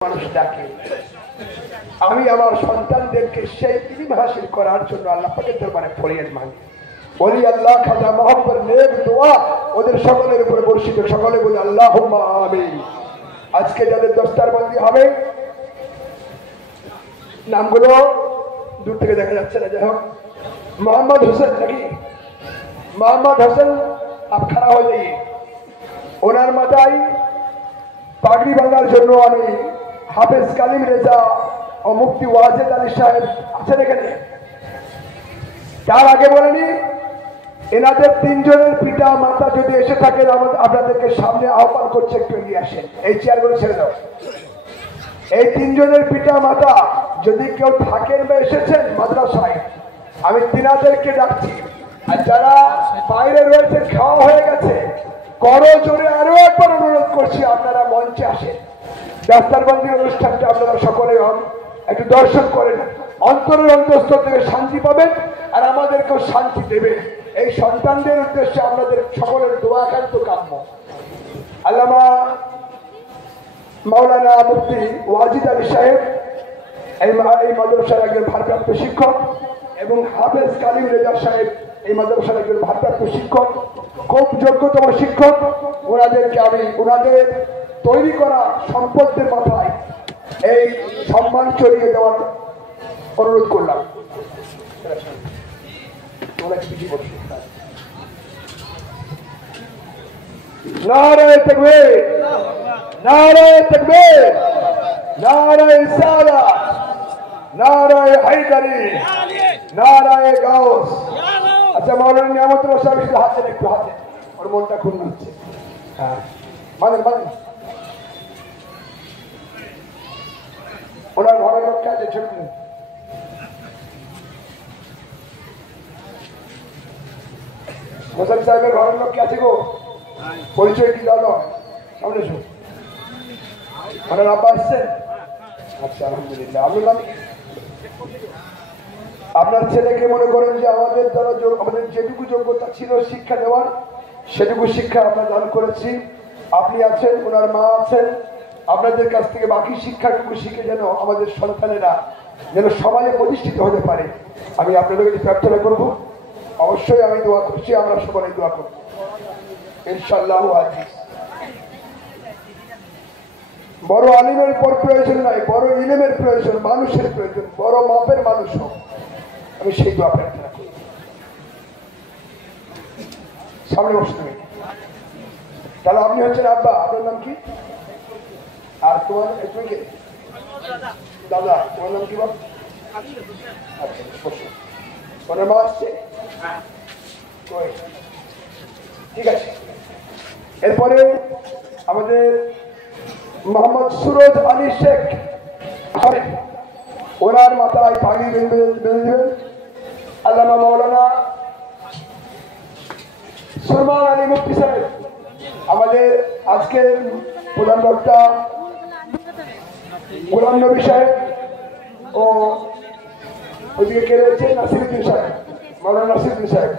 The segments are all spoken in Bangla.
মানুষ ডাকে। আমি আমার সন্তানদেরকে সেই ইলম হাসিল করার জন্য আল্লাহ পাকের দরবারে ফরিয়াদ মাগি। বলি আল্লাহ খাজা মোহাম্মদ নেক দোয়া ওদের সকলের উপরে বর্ষিত। সকলে বলি আল্লাহুম্মা আমিন। আজকে যাদের দস্তারবন্দি হবে নামগুলো দূর থেকে দেখা যাচ্ছে না, যাই হোক, मोहम्मद हुसैन নাকি मोहम्मद हुसैन आप खड़ा हो जाइए। ওনার মাথায় পাগড়ি বাঁধার জন্য আমি হাফেজ কালিম রেজা ও মুফতি ওয়াজেদ আলী সাহেব আছেন এখানে। তার আগে বলেনি এনাদের তিনজনের পিতা মাতা যদি এসে থাকেন আপনাদেরকে সামনে আহ্বান করছে, একটু এগিয়ে আসেন। এই চেয়ারগুলো ছেড়ে দাও। এই তিনজনের পিতা মাতা যদি কেউ থাকেন বা এসেছেন মাদ্রাসায়, আমি তিনাদেরকে ডাকছি। আর যারা বাইরে রয়েছে খাওয়া হয়ে গেছে, করো জোরে আরো একবার অনুরোধ করছি আপনারা মঞ্চে আসেন। দস্তারবন্দির অনুষ্ঠানটা আপনারা সকলে একটু দর্শন করেন, অন্তরের অন্তঃস্থল থেকে শান্তি পাবেন আর আমাদেরকেও শান্তি দেবেন। এই সন্তানদের উদ্দেশ্যে আপনাদের সকলের দোয়া একান্ত কাম্য। আল্লামা মাওলানা মুফতি ওয়াজিদ আলী সাহেব এই মাদ্রাসার একজন ভারপ্রাপ্ত শিক্ষক এবং হাফেজ কালিম রেজা সাহেব এই মাদ্রাসার একজন ভারপ্রাপ্ত শিক্ষক, খুব যোগ্যতম শিক্ষক। ওনাদেরকে আমি ওনাদের তৈরি করা সম্পদের মাথায় এই সম্মান চড়িয়ে দেওয়ার অনুরোধ করলাম। নারে তাকবীর, নারে তাকবীর, নারে রিসালাত, নারে হায়দারি, নারে গাউস। আচ্ছা মাওলানা নিয়ামতুল্লাহ সাহেব একটু হাতেন, একটু হাতেন, ওর মনটা খুন হচ্ছে। হ্যাঁ মানেন মানেন। ওনার ঘরের লোককে আছে ছোট মোসাদ সাহেবের ঘরের লোক কে আছে গো? পরিচয় কি দাও? সামনে এসো। ওনার আব্বা আসছেন? আচ্ছা আলহামদুলিল্লাহ। আপনার ছেলেকে মনে করেন যে আমাদের দ্বারা আমাদের যেটুকু যোগ্যতা ছিল শিক্ষা দেওয়ার সেটুকু শিক্ষা আমরা দান করেছি। আপনি আছেন, ওনার মা আছেন, আপনাদের কাছ থেকে বাকি শিক্ষাটুকু শিখে যেন আমাদের সন্তানেরা যেন সমাজে প্রতিষ্ঠিত হতে পারে আমি আপনাদের কাছে প্রার্থনা করব। অবশ্যই আমি দোয়া করছি, আমরা সবাই দোয়া করব ইনশাআল্লাহ। আজিজ বড় আলিমের পর প্রয়োজন নাই, বড় ইলমের প্রয়োজন, মানুষের প্রয়োজন, বড় মাপের মানুষ হোক, আমি সেই দোয়া প্রার্থনা করি। সামনে বসতে হবে। তাহলে আপনি হচ্ছেন আব্বা, আপনার নাম কি? আর তোমার তুমি কে? দাদা, তোমার নাম কি বল? আচ্ছা বসো। ওনার মা আসছে? ঠিক আছে। এরপরে আমাদের মোহাম্মদ সুরজ আলী শেখ, ওনার মাথায় পাগড়ি বেঁধে দেবেন। আল্লামা মাওলানা সুরমান আলী মুফতি সাহেব, আমাদের আজকের প্রধান বক্তা গোলাম নবী সাহেব ও ওদিকে কে রয়েছে? নাসিরুদ্দিন সাহেব, মাওলানা নাসিরুদ্দিন সাহেব।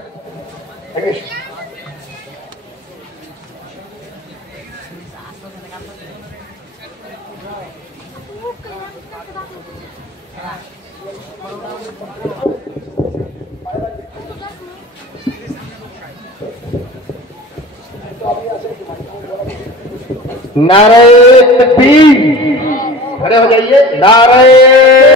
नारे तकबीर, खड़े हो जाइए। नारे